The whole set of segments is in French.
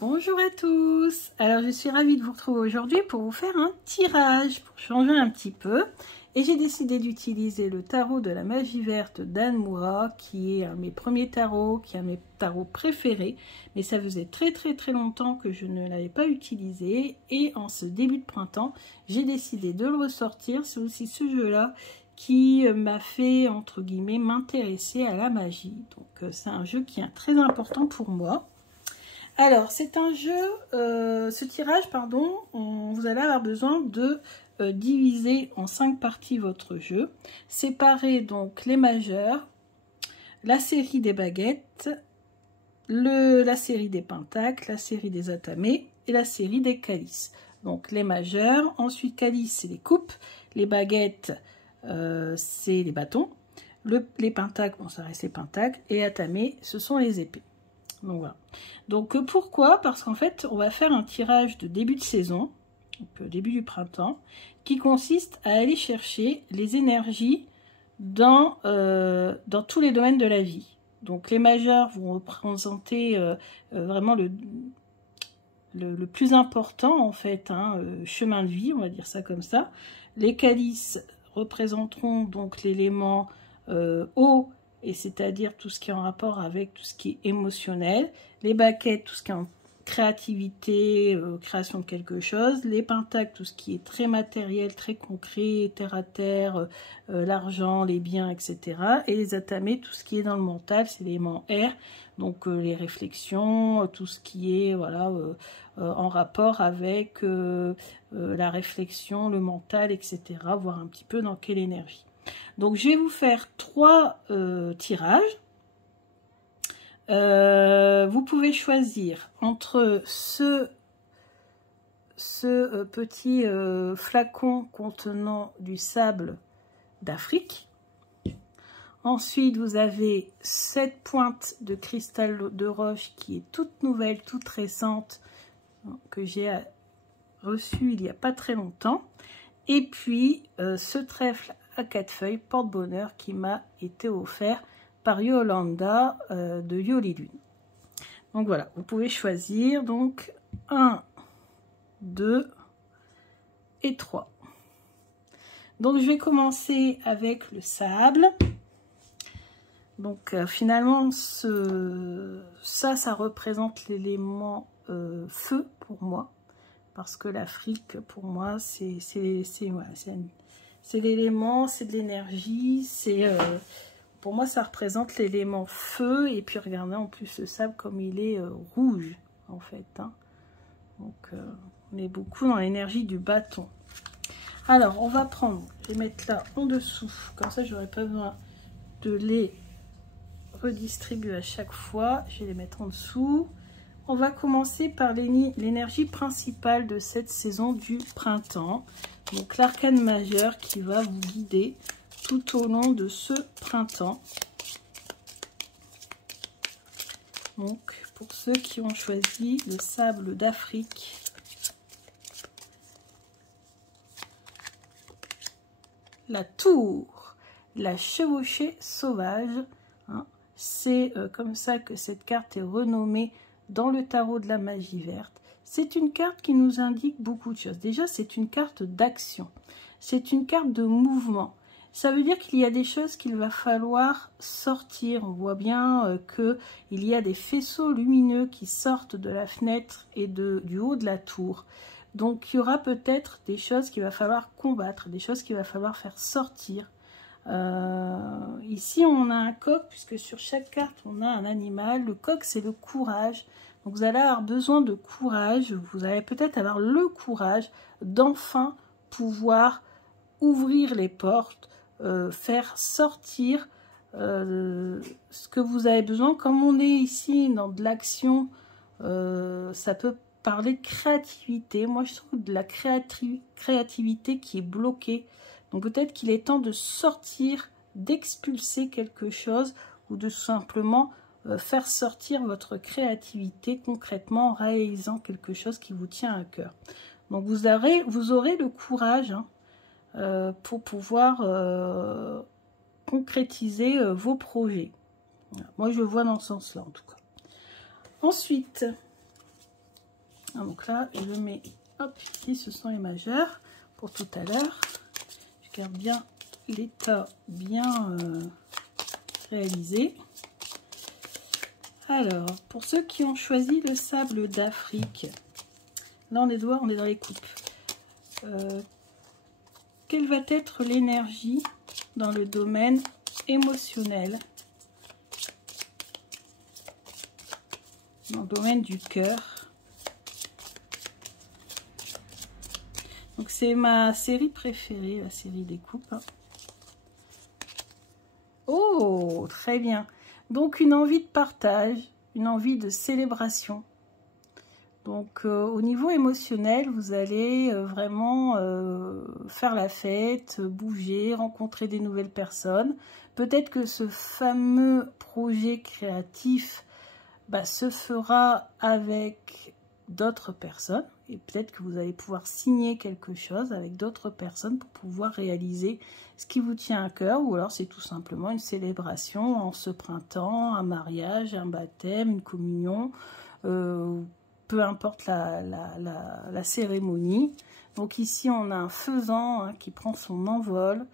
Bonjour à tous. Alors je suis ravie de vous retrouver aujourd'hui pour vous faire un tirage, pour changer un petit peu. Et j'ai décidé d'utiliser le tarot de la magie verte d'Anne Moura, qui est un de mes premiers tarots, qui est un de mes tarots préférés. Mais ça faisait très longtemps que je ne l'avais pas utilisé. Et en ce début de printemps, j'ai décidé de le ressortir. C'est aussi ce jeu-là qui m'a fait, entre guillemets, m'intéresser à la magie. Donc c'est un jeu qui est très important pour moi. Alors, c'est un jeu, ce tirage, pardon, vous allez avoir besoin de diviser en 5 parties votre jeu. Séparer donc les majeurs, la série des baguettes, la série des pentacles, la série des atamés et la série des calices. Donc les majeurs, ensuite calices, c'est les coupes, les baguettes, c'est les bâtons, les pentacles, bon ça reste les pentacles, et atamés, ce sont les épées. Donc voilà. Donc pourquoi? Parce qu'en fait, on va faire un tirage de début de saison, donc début du printemps, qui consiste à aller chercher les énergies dans tous les domaines de la vie. Donc les majeurs vont représenter vraiment le plus important en fait, hein, chemin de vie, on va dire ça comme ça. Les calices représenteront donc l'élément eau, et c'est-à-dire tout ce qui est en rapport avec tout ce qui est émotionnel. Les baguettes, tout ce qui est en créativité, création de quelque chose. Les pentacles, tout ce qui est très matériel, très concret, terre à terre, l'argent, les biens, etc. Et les atamés, tout ce qui est dans le mental, c'est l'élément air. Donc les réflexions, tout ce qui est voilà, en rapport avec la réflexion, le mental, etc. Voir un petit peu dans quelle énergie. Donc je vais vous faire 3 tirages. Vous pouvez choisir entre ce petit flacon contenant du sable d'Afrique. Ensuite, vous avez cette pointe de cristal de roche qui est toute nouvelle, toute récente, que j'ai reçue il n'y a pas très longtemps. Et puis, ce trèfle à 4 feuilles porte-bonheur qui m'a été offert par Yolanda de Yolilune. Donc voilà, vous pouvez choisir donc 1, 2 et 3. Donc je vais commencer avec le sable. Donc finalement, ça représente l'élément feu pour moi. Parce que l'Afrique, pour moi, c'est l'élément, c'est de l'énergie, pour moi, ça représente l'élément feu. Et puis, regardez en plus le sable comme il est rouge, en fait. Hein. Donc, on est beaucoup dans l'énergie du bâton. Alors, on va prendre, je vais mettre là en dessous. Comme ça, j'aurai pas besoin de les redistribuer à chaque fois. Je vais les mettre en dessous. On va commencer par l'énergie principale de cette saison du printemps. Donc l'arcane majeur qui va vous guider tout au long de ce printemps. Donc pour ceux qui ont choisi le sable d'Afrique. La tour, la chevauchée sauvage. Hein, c'est comme ça que cette carte est renommée dans le tarot de la magie verte. C'est une carte qui nous indique beaucoup de choses. Déjà, c'est une carte d'action. C'est une carte de mouvement. Ça veut dire qu'il y a des choses qu'il va falloir sortir. On voit bien qu'il y a des faisceaux lumineux qui sortent de la fenêtre et du haut de la tour. Donc, il y aura peut-être des choses qu'il va falloir combattre, des choses qu'il va falloir faire sortir. Ici on a un coq, puisque sur chaque carte on a un animal. Le coq, c'est le courage. Donc vous allez avoir besoin de courage. Vous allez peut-être avoir le courage d'enfin pouvoir ouvrir les portes, faire sortir ce que vous avez besoin. Comme on est ici dans de l'action, ça peut parler de créativité. Moi je trouve de la créativité qui est bloquée. Donc peut-être qu'il est temps de sortir, d'expulser quelque chose, ou de simplement faire sortir votre créativité concrètement en réalisant quelque chose qui vous tient à cœur. Donc vous aurez le courage, hein, pour pouvoir concrétiser vos projets. Voilà. Moi je vois dans ce sens-là en tout cas. Ensuite, Donc là, je le mets, hop, ici, ce sont les majeurs pour tout à l'heure. Je garde bien l'état bien réalisé. Alors, pour ceux qui ont choisi le sable d'Afrique, là on est dans les coupes. Quelle va être l'énergie dans le domaine émotionnel, dans le domaine du cœur? Donc c'est ma série préférée, la série des coupes. Oh, très bien. Donc une envie de partage, une envie de célébration. Donc au niveau émotionnel, vous allez vraiment faire la fête, bouger, rencontrer des nouvelles personnes. Peut-être que ce fameux projet créatif se fera avec d'autres personnes. Et peut-être que vous allez pouvoir signer quelque chose avec d'autres personnes pour pouvoir réaliser ce qui vous tient à cœur. Ou alors c'est tout simplement une célébration en ce printemps, un mariage, un baptême, une communion, peu importe la cérémonie. Donc ici on a un faisan qui prend son envol.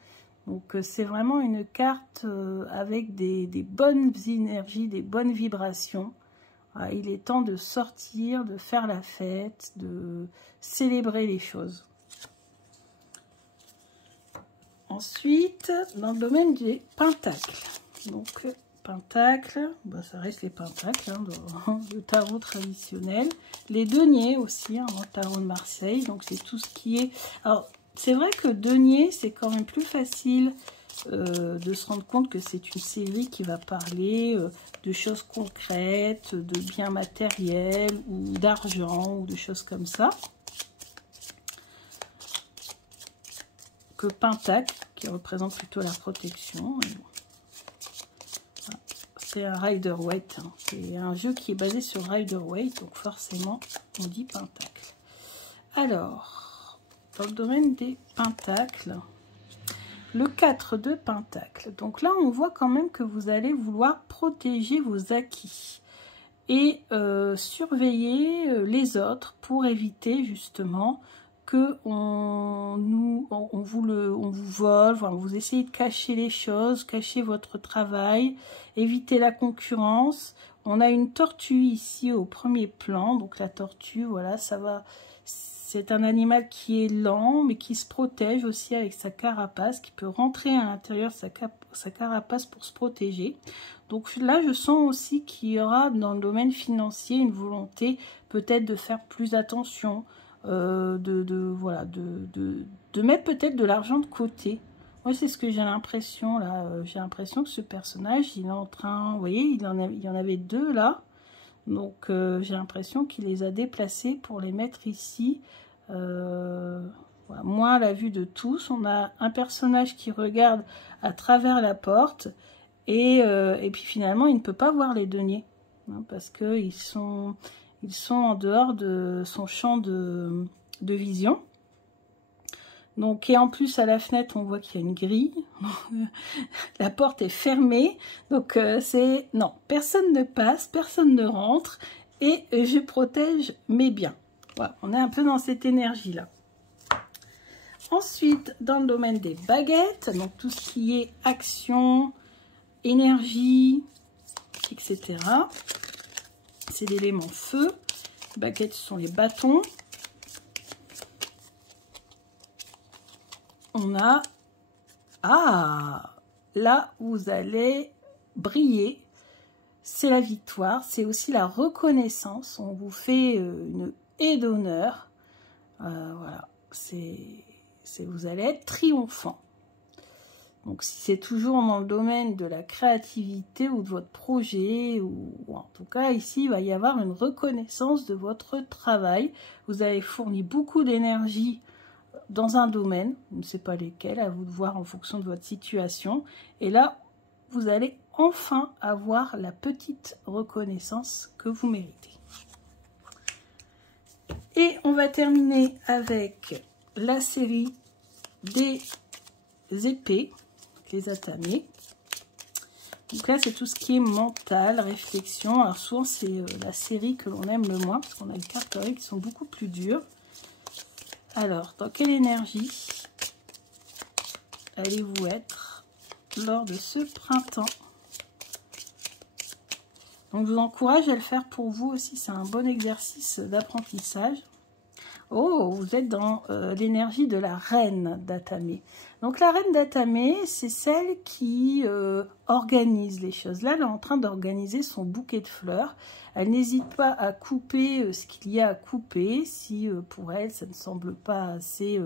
Donc c'est vraiment une carte avec des bonnes énergies, des bonnes vibrations. Il est temps de sortir, de faire la fête, de célébrer les choses. Ensuite, dans le domaine des pentacles. Donc, pentacles, ça reste les pentacles dans le tarot traditionnel. Les deniers aussi, dans le tarot de Marseille. Donc, c'est tout ce qui est... Alors, c'est vrai que denier, c'est quand même plus facile de se rendre compte que c'est une série qui va parler de choses concrètes, de biens matériels ou d'argent ou de choses comme ça. Que Pentacle, qui représente plutôt la protection. C'est un Rider-Waite. C'est un jeu qui est basé sur Rider-Waite, donc forcément, on dit Pentacle. Alors, dans le domaine des pentacles, le 4 de Pentacle. Donc là, on voit quand même que vous allez vouloir protéger vos acquis et surveiller les autres pour éviter justement que on vous vole, enfin, vous essayez de cacher les choses, cacher votre travail, éviter la concurrence. On a une tortue ici au premier plan. Donc la tortue, voilà, ça va... C'est un animal qui est lent, mais qui se protège aussi avec sa carapace, qui peut rentrer à l'intérieur de sa carapace pour se protéger. Donc là, je sens aussi qu'il y aura dans le domaine financier une volonté peut-être de faire plus attention, de mettre peut-être de l'argent de côté. Moi, c'est ce que j'ai l'impression là. J'ai l'impression que ce personnage, il est en train... Vous voyez, il y en avait deux là. Donc j'ai l'impression qu'il les a déplacés pour les mettre ici, voilà, moins à la vue de tous. On a un personnage qui regarde à travers la porte et puis finalement il ne peut pas voir les deniers, hein, parce qu'ils sont en dehors de son champ de vision. Donc, et en plus, à la fenêtre, on voit qu'il y a une grille. La porte est fermée. Donc, c'est... Non, personne ne passe, personne ne rentre. Et je protège mes biens. Voilà, on est un peu dans cette énergie-là. Ensuite, dans le domaine des baguettes, donc tout ce qui est action, énergie, etc. C'est l'élément feu. Les baguettes, ce sont les bâtons. On a, là vous allez briller, c'est la victoire, c'est aussi la reconnaissance, on vous fait une haie d'honneur, voilà, vous allez être triomphant. Donc si c'est toujours dans le domaine de la créativité ou de votre projet, ou en tout cas ici il va y avoir une reconnaissance de votre travail, vous avez fourni beaucoup d'énergie dans un domaine, je ne sais pas lesquels, à vous de voir en fonction de votre situation. Et là, vous allez enfin avoir la petite reconnaissance que vous méritez. Et on va terminer avec la série des épées, les atamés. Donc là, c'est tout ce qui est mental, réflexion. Alors souvent, c'est la série que l'on aime le moins, parce qu'on a des cartes quand même qui sont beaucoup plus dures. Alors, dans quelle énergie allez-vous être lors de ce printemps? Donc, je vous encourage à le faire pour vous aussi. C'est un bon exercice d'apprentissage. Oh, vous êtes dans l'énergie de la reine d'Atame. Donc, la reine d'Atame, c'est celle qui organise les choses. Là, elle est en train d'organiser son bouquet de fleurs. Elle n'hésite pas à couper ce qu'il y a à couper, si pour elle, ça ne semble pas assez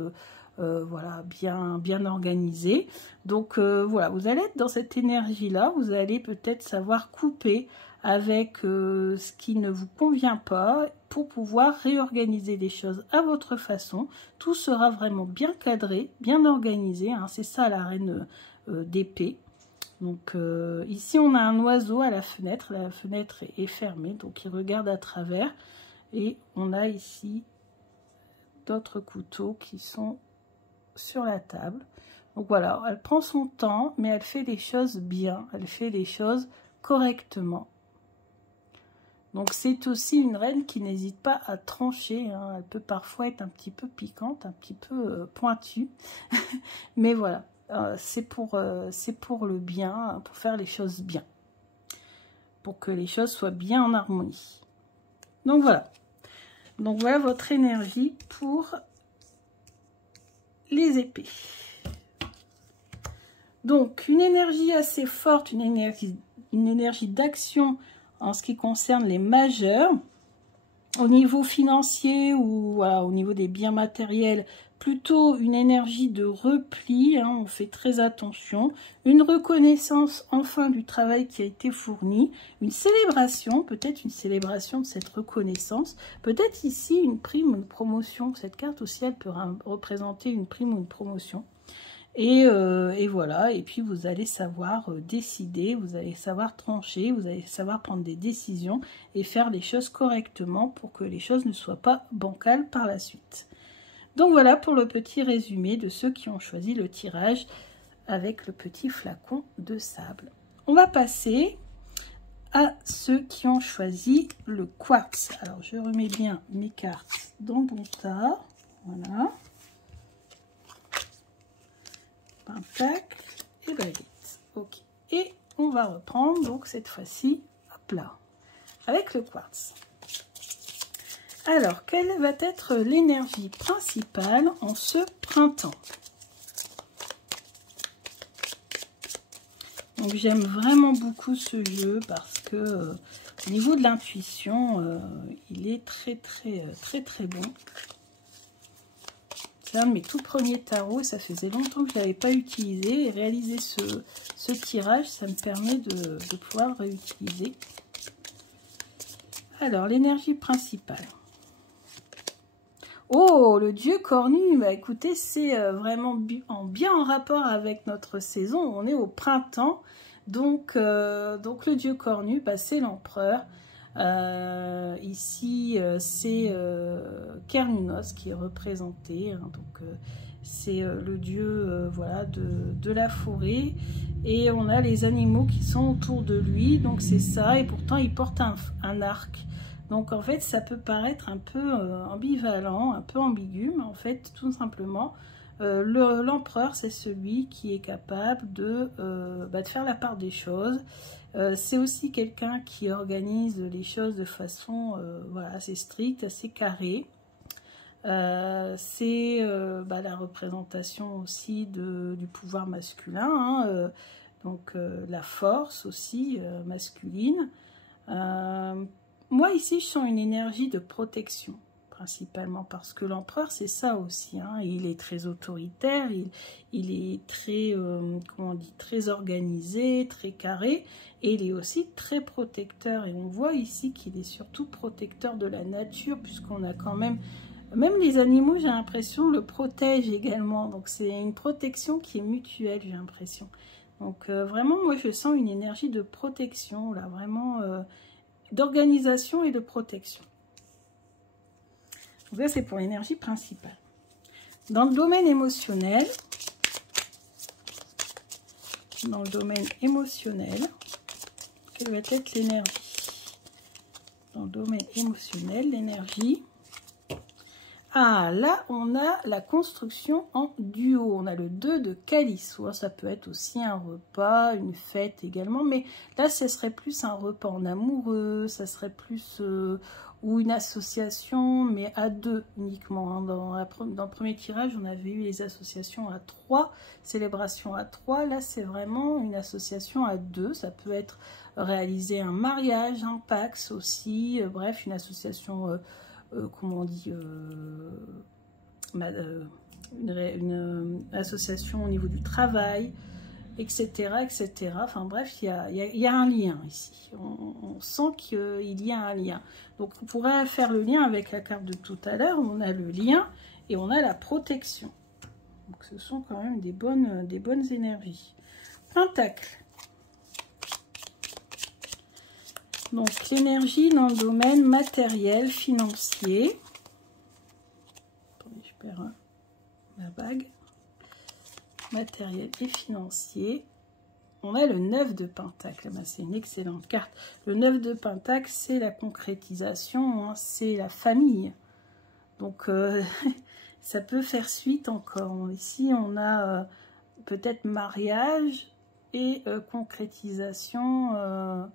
voilà, bien organisé. Donc, voilà, vous allez être dans cette énergie-là. Vous allez peut-être savoir couper avec ce qui ne vous convient pas pour pouvoir réorganiser les choses à votre façon. Tout sera vraiment bien cadré, bien organisé, hein. C'est ça la reine d'épée. Donc ici on a un oiseau à la fenêtre est fermée, donc il regarde à travers. Et on a ici d'autres couteaux qui sont sur la table. Donc voilà, elle prend son temps, mais elle fait les choses bien, elle fait les choses correctement. Donc c'est aussi une reine qui n'hésite pas à trancher, hein. Elle peut parfois être un petit peu piquante, un petit peu pointue, mais voilà, c'est pour le bien, hein, pour faire les choses bien, pour que les choses soient bien en harmonie. Donc voilà votre énergie pour les épées. Donc une énergie assez forte, une énergie d'action en ce qui concerne les majeurs. Au niveau financier ou voilà, au niveau des biens matériels, plutôt une énergie de repli, hein, on fait très attention. Une reconnaissance enfin du travail qui a été fourni. Une célébration, peut-être une célébration de cette reconnaissance. Peut-être ici une prime ou une promotion. Cette carte aussi, elle peut représenter une prime ou une promotion. Et voilà, et puis vous allez savoir décider, vous allez savoir trancher, vous allez savoir prendre des décisions et faire les choses correctement pour que les choses ne soient pas bancales par la suite. Donc voilà pour le petit résumé de ceux qui ont choisi le tirage avec le petit flacon de sable. On va passer à ceux qui ont choisi le quartz. Alors je remets bien mes cartes dans le bon tas, voilà. Pentacle et baguette. Ok. Et on va reprendre donc cette fois-ci, hop là, avec le quartz. Alors, quelle va être l'énergie principale en ce printemps? Donc j'aime vraiment beaucoup ce jeu parce que au niveau de l'intuition, il est très bon. C'est un de mes tout premiers tarots, ça faisait longtemps que je ne l'avais pas utilisé, et réaliser ce tirage, ça me permet de pouvoir le réutiliser. Alors, l'énergie principale. Oh, le dieu cornu, bah écoutez, c'est vraiment bien en rapport avec notre saison, on est au printemps, donc le dieu cornu, bah, c'est l'empereur. Ici c'est Cernunnos qui est représenté, hein, donc c'est le dieu voilà, de la forêt, et on a les animaux qui sont autour de lui, donc c'est ça, et pourtant il porte un arc. Donc en fait ça peut paraître un peu ambivalent, un peu ambigu, mais en fait tout simplement l'empereur c'est celui qui est capable de faire la part des choses. C'est aussi quelqu'un qui organise les choses de façon voilà, assez stricte, assez carrée. C'est la représentation aussi du pouvoir masculin, hein, donc la force aussi masculine. Moi ici je sens une énergie de protection principalement, parce que l'empereur c'est ça aussi, hein. Il est très autoritaire, il est très comment on dit, très organisé, très carré, et il est aussi très protecteur, et on voit ici qu'il est surtout protecteur de la nature, puisqu'on a quand même les animaux, j'ai l'impression, le protègent également, donc c'est une protection qui est mutuelle, j'ai l'impression. Donc vraiment moi je sens une énergie de protection là, vraiment d'organisation et de protection. Donc là, c'est pour l'énergie principale. Dans le domaine émotionnel, dans le domaine émotionnel. Quelle va être l'énergie? Dans le domaine émotionnel, l'énergie. Ah, là, on a la construction en duo. On a le 2 de calice. Ça peut être aussi un repas, une fête également. Mais là, ce serait plus un repas en amoureux. Ça serait plus... ou une association, mais à 2 uniquement. Dans le premier tirage, on avait eu les associations à 3, célébration à 3. Là, c'est vraiment une association à 2. Ça peut être réaliser un mariage, un Pax aussi. Bref, une association... comment on dit, une association au niveau du travail, etc. etc. Enfin bref, il y a un lien ici. On sent qu'il y a un lien. Donc on pourrait faire le lien avec la carte de tout à l'heure. On a le lien et on a la protection. Donc ce sont quand même des bonnes énergies. Pentacle. Donc, l'énergie dans le domaine matériel, financier. Attendez, je perds ma bague. Matériel et financier. On a le 9 de Pentacle. C'est une excellente carte. Le 9 de Pentacle, c'est la concrétisation, hein, c'est la famille. Donc, ça peut faire suite encore. Ici, on a peut-être mariage et concrétisation...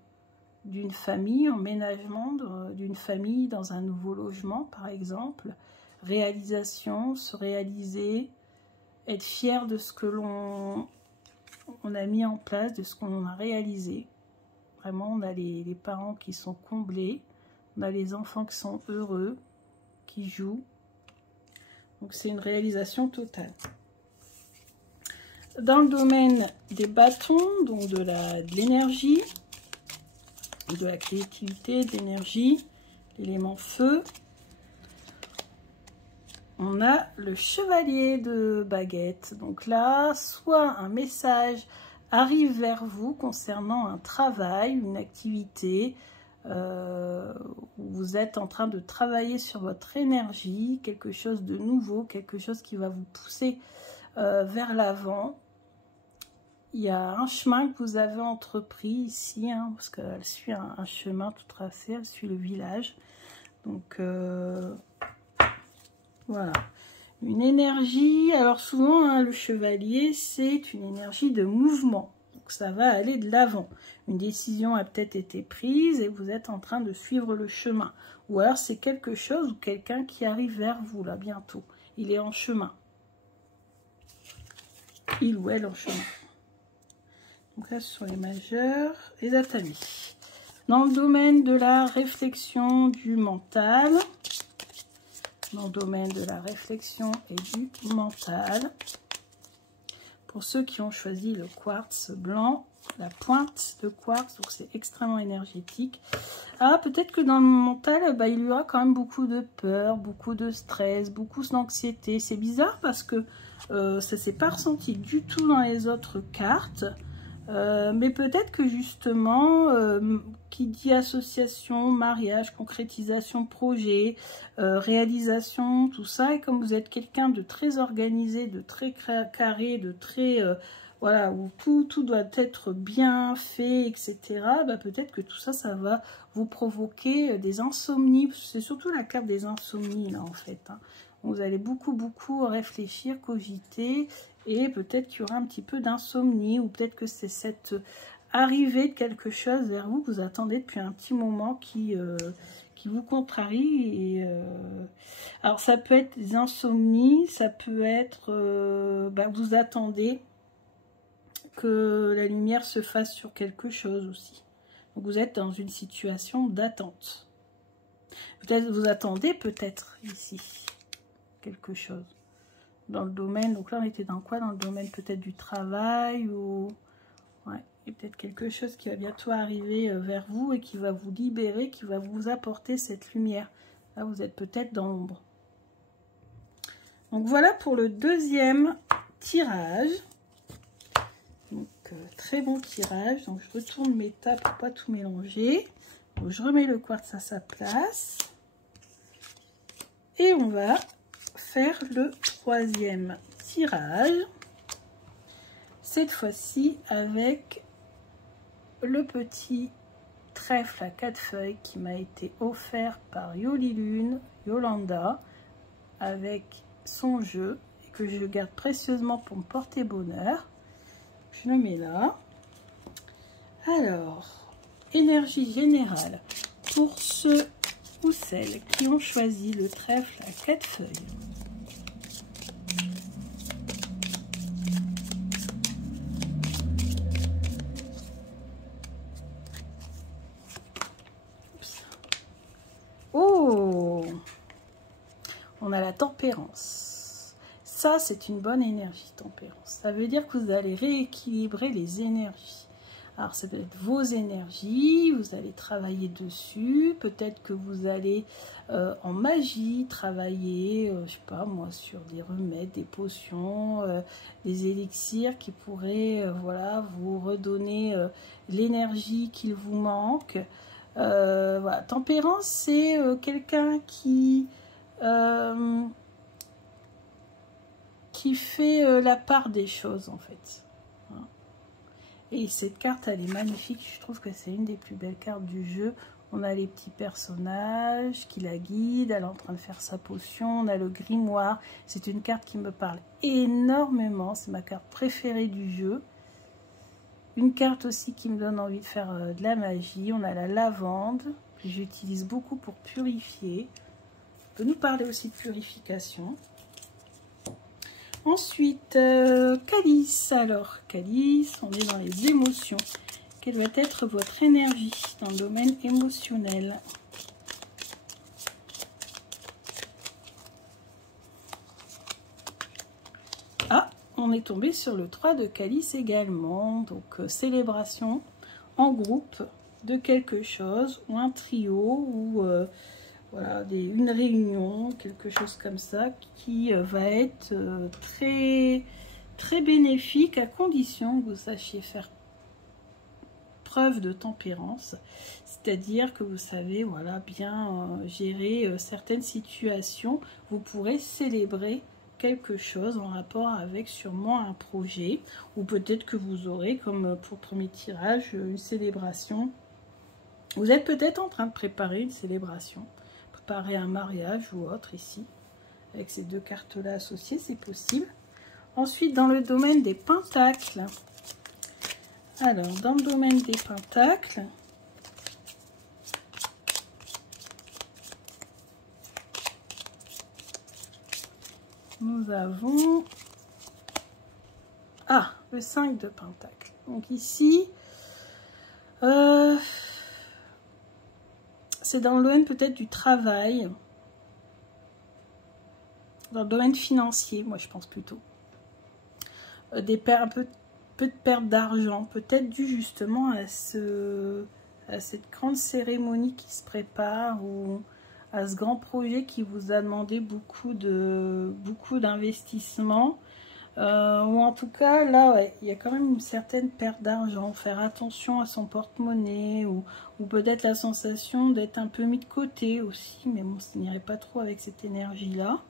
d'une famille, emménagement d'une famille dans un nouveau logement, par exemple. Réalisation, se réaliser, être fier de ce que l'on a mis en place, de ce qu'on a réalisé. Vraiment, on a les parents qui sont comblés, on a les enfants qui sont heureux, qui jouent. Donc, c'est une réalisation totale. Dans le domaine des bâtons, donc de l'énergie, de la créativité, de l'énergie, l'élément feu. On a le chevalier de baguette. Donc là, soit un message arrive vers vous concernant un travail, une activité, où vous êtes en train de travailler sur votre énergie, quelque chose de nouveau, quelque chose qui va vous pousser vers l'avant. Il y a un chemin que vous avez entrepris ici, hein, parce qu'elle suit un chemin tout tracé, elle suit le village. Donc, voilà. Une énergie, alors souvent, hein, le chevalier, c'est une énergie de mouvement. Donc, ça va aller de l'avant. Une décision a peut-être été prise et vous êtes en train de suivre le chemin. Ou alors, c'est quelque chose ou quelqu'un qui arrive vers vous, là, bientôt. Il est en chemin. Il ou elle en chemin. Donc là, ce sont les majeurs, les atamis. Dans le domaine de la réflexion du mental, dans le domaine de la réflexion et du mental, pour ceux qui ont choisi le quartz blanc, la pointe de quartz, donc c'est extrêmement énergétique. Ah, peut-être que dans le mental, il y aura quand même beaucoup de peur, beaucoup de stress, beaucoup d'anxiété. C'est bizarre parce que ça ne s'est pas ressenti du tout dans les autres cartes. Mais peut-être que justement, qui dit association, mariage, concrétisation, projet, réalisation, tout ça, et comme vous êtes quelqu'un de très organisé, de très carré, de très, voilà, où tout doit être bien fait, etc., peut-être que tout ça, ça va vous provoquer des insomnies. C'est surtout la carte des insomnies, là, en fait, hein. Vous allez beaucoup réfléchir, cogiter, et peut-être qu'il y aura un petit peu d'insomnie, ou peut-être que c'est cette arrivée de quelque chose vers vous que vous attendez depuis un petit moment qui vous contrarie. Et, alors ça peut être des insomnies, ça peut être vous attendez que la lumière se fasse sur quelque chose aussi. Donc vous êtes dans une situation d'attente. Peut-être vous attendez peut-être ici quelque chose dans le domaine, donc là on était dans quoi? Dans le domaine peut-être du travail, ou ouais, il y a peut-être quelque chose qui va bientôt arriver vers vous et qui va vous libérer, qui va vous apporter cette lumière. Là vous êtes peut-être dans l'ombre. Donc voilà pour le deuxième tirage. Donc très bon tirage. Donc je retourne mes tas pour pas tout mélanger. Donc, je remets le quartz à sa place et on va faire le troisième tirage. cette fois-ci avec le petit trèfle à 4 feuilles qui m'a été offert par Yolanda, avec son jeu et que je garde précieusement pour me porter bonheur. Je le mets là. Alors, énergie générale pour ceux ou celles qui ont choisi le trèfle à 4 feuilles. Oh, on a la tempérance. Ça, c'est une bonne énergie, tempérance. Ça veut dire que vous allez rééquilibrer les énergies. Alors, ça peut être vos énergies, vous allez travailler dessus. Peut-être que vous allez, en magie, travailler, je sais pas moi, sur des remèdes, des potions, des élixirs qui pourraient, voilà, vous redonner l'énergie qu'il vous manque. Voilà. Tempérance, c'est quelqu'un qui fait la part des choses, en fait. Et cette carte, elle est magnifique. Je trouve que c'est une des plus belles cartes du jeu. On a les petits personnages qui la guident. Elle est en train de faire sa potion. On a le grimoire. C'est une carte qui me parle énormément. C'est ma carte préférée du jeu. Une carte aussi qui me donne envie de faire de la magie. On a la lavande, que j'utilise beaucoup pour purifier. On peut nous parler aussi de purification. Ensuite, Calice. Alors, Calice, on est dans les émotions. Quelle va être votre énergie dans le domaine émotionnel? Ah, on est tombé sur le 3 de Calice également. Donc, célébration en groupe de quelque chose, ou un trio, ou voilà, une réunion, quelque chose comme ça, qui va être très, très bénéfique, à condition que vous sachiez faire preuve de tempérance, c'est-à-dire que vous savez, voilà, bien gérer certaines situations. Vous pourrez célébrer quelque chose en rapport avec sûrement un projet, ou peut-être que vous aurez, comme pour le premier tirage, une célébration. Vous êtes peut-être en train de préparer une célébration, préparer un mariage ou autre ici, avec ces deux cartes-là associées, c'est possible. Ensuite, dans le domaine des pentacles, alors, dans le domaine des pentacles, nous avons le 5 de pentacles. Donc ici, c'est dans le domaine peut-être du travail, dans le domaine financier, moi je pense plutôt. Un peu de perte d'argent, peut-être dû justement à cette grande cérémonie qui se prépare, ou à ce grand projet qui vous a demandé beaucoup d'investissement. Ou en tout cas, là, ouais, il y a quand même une certaine perte d'argent. Faire attention à son porte-monnaie, ou peut-être la sensation d'être un peu mis de côté aussi. Mais bon, ça n'irait pas trop avec cette énergie-là.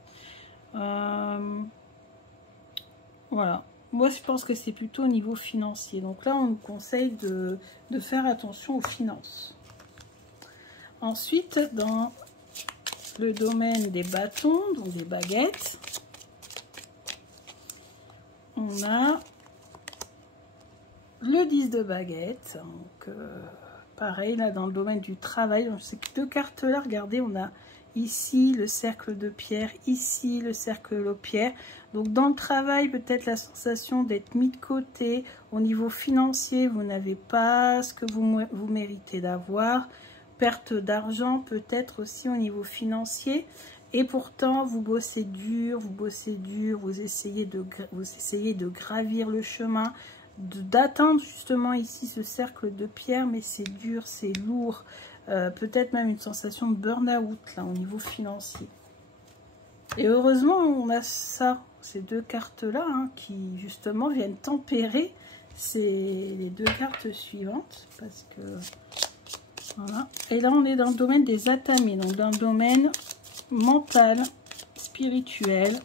Voilà. Moi, je pense que c'est plutôt au niveau financier. Donc là, on nous conseille de faire attention aux finances. Ensuite, dans le domaine des bâtons, donc des baguettes, on a le 10 de baguettes. Donc, pareil, là, dans le domaine du travail. Donc, ces deux cartes-là, regardez, on a ici le cercle de pierre, ici le cercle de pierre. Donc, dans le travail, peut-être la sensation d'être mis de côté. Au niveau financier, vous n'avez pas ce que vous méritez d'avoir. Perte d'argent, peut-être aussi au niveau financier. Et pourtant, vous bossez dur, vous essayez de gravir le chemin, d'atteindre justement ici ce cercle de pierre, mais c'est dur, c'est lourd. Peut-être même une sensation de burn-out là au niveau financier. Et heureusement, on a ça, ces deux cartes-là, hein, qui justement viennent tempérer les deux cartes suivantes. Parce que voilà. Et là, on est dans le domaine des atamés, donc dans le domaine mental, spirituel.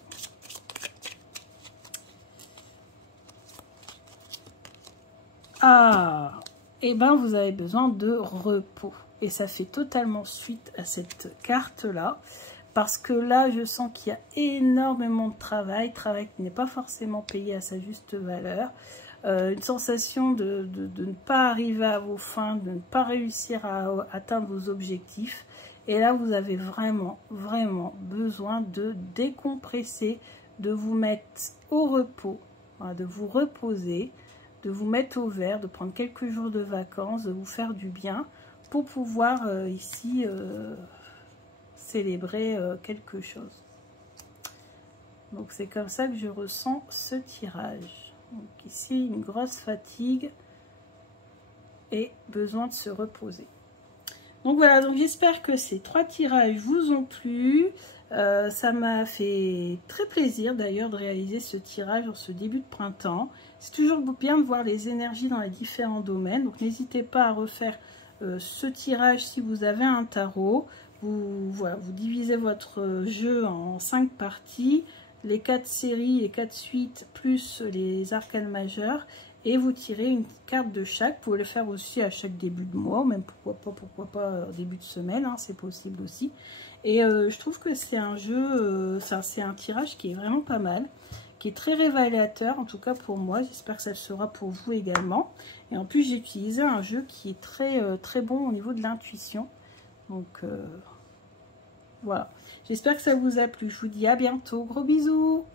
Ah, et ben vous avez besoin de repos. Et ça fait totalement suite à cette carte-là. Parce que là, je sens qu'il y a énormément de travail qui n'est pas forcément payé à sa juste valeur. Une sensation de ne pas arriver à vos fins, de ne pas réussir à atteindre vos objectifs. Et là, vous avez vraiment, vraiment besoin de décompresser, de vous mettre au repos, hein, de vous reposer, de vous mettre au vert, de prendre quelques jours de vacances, de vous faire du bien pour pouvoir ici célébrer quelque chose. Donc c'est comme ça que je ressens ce tirage. Donc ici une grosse fatigue et besoin de se reposer. Donc voilà, donc j'espère que ces 3 tirages vous ont plu. Ça m'a fait très plaisir d'ailleurs de réaliser ce tirage en ce début de printemps. C'est toujours bien de voir les énergies dans les différents domaines. Donc n'hésitez pas à refaire ce tirage si vous avez un tarot. Voilà, vous divisez votre jeu en 5 parties, les 4 séries et 4 suites plus les arcanes majeures, et vous tirez une carte de chaque. Vous pouvez le faire aussi à chaque début de mois, même pourquoi pas début de semaine, hein, c'est possible aussi. Et je trouve que c'est un jeu, c'est un tirage qui est vraiment pas mal, qui est très révélateur, en tout cas pour moi. J'espère que ça le sera pour vous également. Et en plus, j'ai utilisé un jeu qui est très bon au niveau de l'intuition. Donc voilà, j'espère que ça vous a plu. Je vous dis à bientôt, gros bisous.